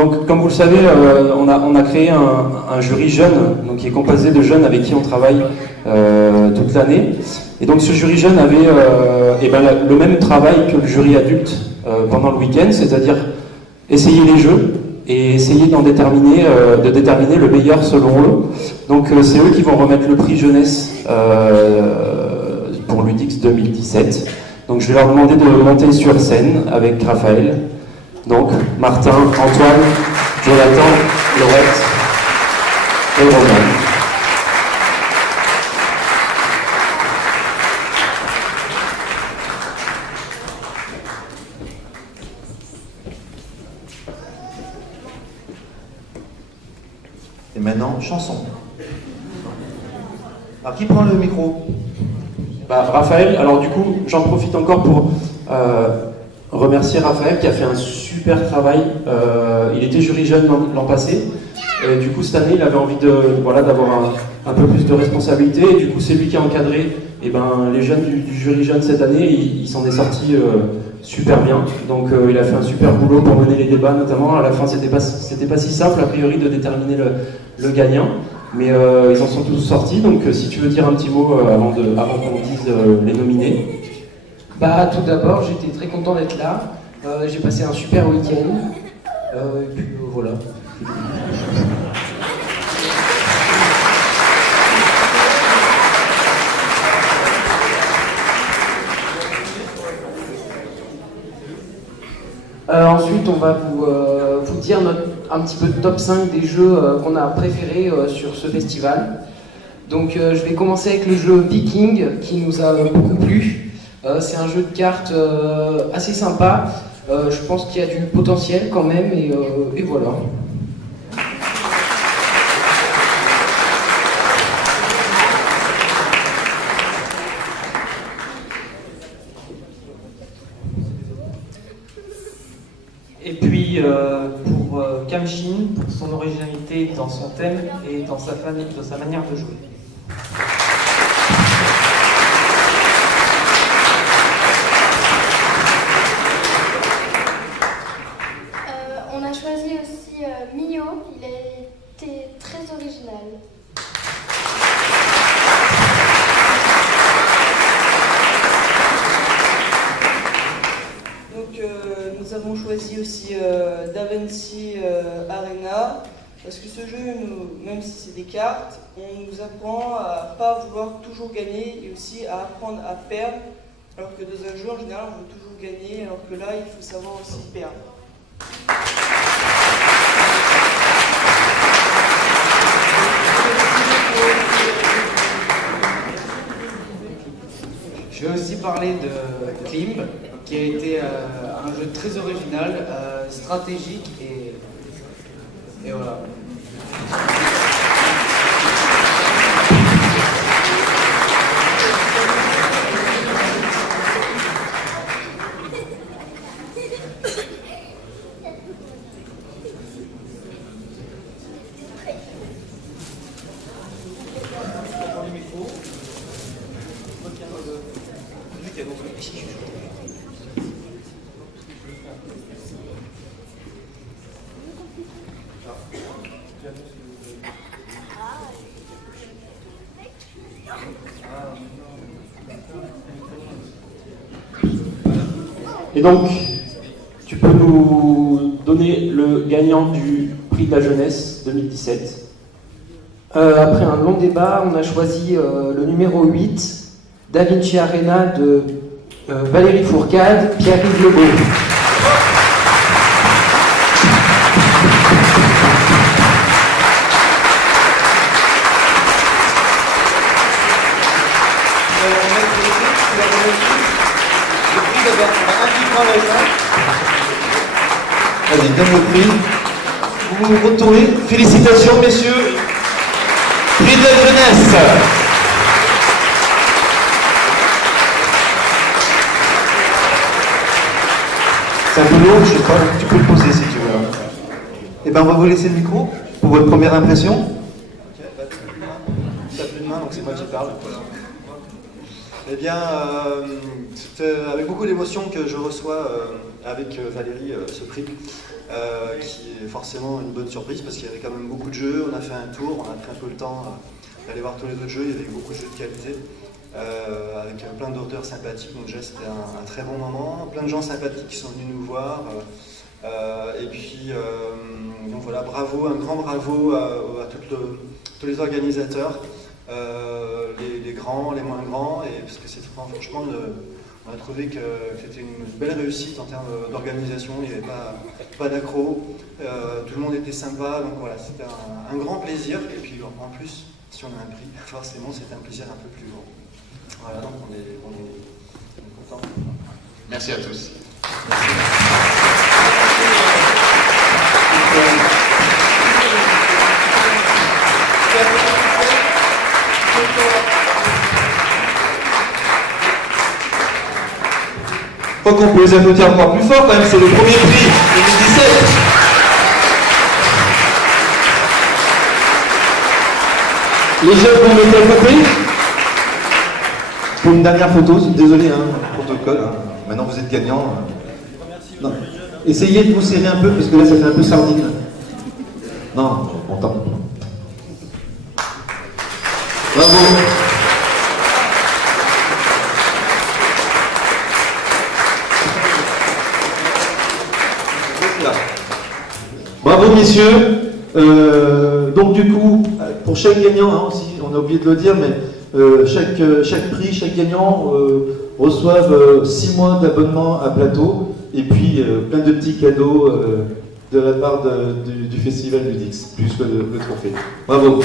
Donc, comme vous le savez, on a créé un jury jeune, donc qui est composé de jeunes avec qui on travaille toute l'année. Et donc, ce jury jeune avait le même travail que le jury adulte pendant le week-end, c'est-à-dire essayer les jeux et essayer de déterminer le meilleur selon eux. Donc, c'est eux qui vont remettre le prix jeunesse pour l'UDIX 2017. Donc, je vais leur demander de monter sur scène avec Raphaël. Donc, Martin, Antoine, Jonathan, Laurette et Romain. Et maintenant, chanson. Alors, qui prend le micro? Raphaël, alors du coup, j'en profite encore pour remercier Raphaël qui a fait un super travail. Il était jury jeune l'an passé. Et du coup, cette année, il avait envie d'avoir un peu plus de responsabilité. Et du coup, c'est lui qui a encadré les jeunes du jury jeune cette année. Il s'en est sorti super bien. Donc, il a fait un super boulot pour mener les débats, notamment. À la fin, c'était pas si simple, a priori, de déterminer le gagnant. Mais ils en sont tous sortis. Donc, si tu veux dire un petit mot avant qu'on dise les nominés. Tout d'abord, j'étais très content d'être là. J'ai passé un super week-end. Et puis voilà. Ensuite, on va vous dire un petit peu de top 5 des jeux qu'on a préférés sur ce festival. Donc, je vais commencer avec le jeu Viking, qui nous a beaucoup plu. C'est un jeu de cartes assez sympa. Je pense qu'il y a du potentiel quand même, et voilà. Et puis pour Kamshin, pour son originalité dans son thème et dans sa manière de jouer. On a choisi aussi Mio, il a été très original. Donc nous avons choisi aussi DaVinci Arena, parce que ce jeu, même si c'est des cartes, on nous apprend à pas vouloir toujours gagner et aussi à apprendre à perdre, alors que dans un jeu en général on veut toujours gagner, alors que là il faut savoir aussi perdre. Je vais aussi parler de Klimb, qui a été un jeu très original, stratégique et voilà. Et donc, tu peux nous donner le gagnant du prix de la jeunesse 2017. Après un long débat, on a choisi le numéro 8, DaVinci Arena de Valérie Fourcade, Pierre-Yves Lebeau. Vas-y, donne le prix. Vous vous retournez. Félicitations, messieurs. Prix de la jeunesse. C'est un peu lourd, je sais pas, tu peux le poser si tu veux. Eh ben, on va vous laisser le micro pour votre première impression. Ok, bah, t'as plus de main, donc c'est moi qui parle. Eh bien, c'est avec beaucoup d'émotion que je reçois avec Valérie ce prix. qui est forcément une bonne surprise parce qu'il y avait quand même beaucoup de jeux. On a fait un tour, on a pris un peu le temps d'aller voir tous les autres jeux. Il y avait eu beaucoup de jeux de qualité avec plein d'auteurs sympathiques. Donc déjà c'était un très bon moment. Plein de gens sympathiques qui sont venus nous voir. Et puis donc voilà, bravo, un grand bravo à tous les organisateurs, les grands, les moins grands, et parce que c'est franchement on a trouvé que c'était une belle réussite en termes d'organisation. Il n'y avait pas d'accro, tout le monde était sympa, donc voilà, c'était un grand plaisir. Et puis en plus, si on a un prix, forcément c'était un plaisir un peu plus grand. Voilà, donc on est content. Merci à tous. Je crois qu'on peut les applaudir encore plus fort quand même, c'est le premier prix 2017. Les jeunes vont mettre à côté. Pour une dernière photo, désolé, protocole. Maintenant vous êtes gagnant. Non. Essayez de vous serrer un peu parce que là ça fait un peu sardine. Non, bon tant. Bravo. Bravo messieurs. Donc du coup, pour chaque gagnant aussi, on a oublié de le dire, mais chaque prix, chaque gagnant reçoivent 6 mois d'abonnement à Plateau et puis plein de petits cadeaux de la part du Festival Ludix, plus le trophée. Bravo.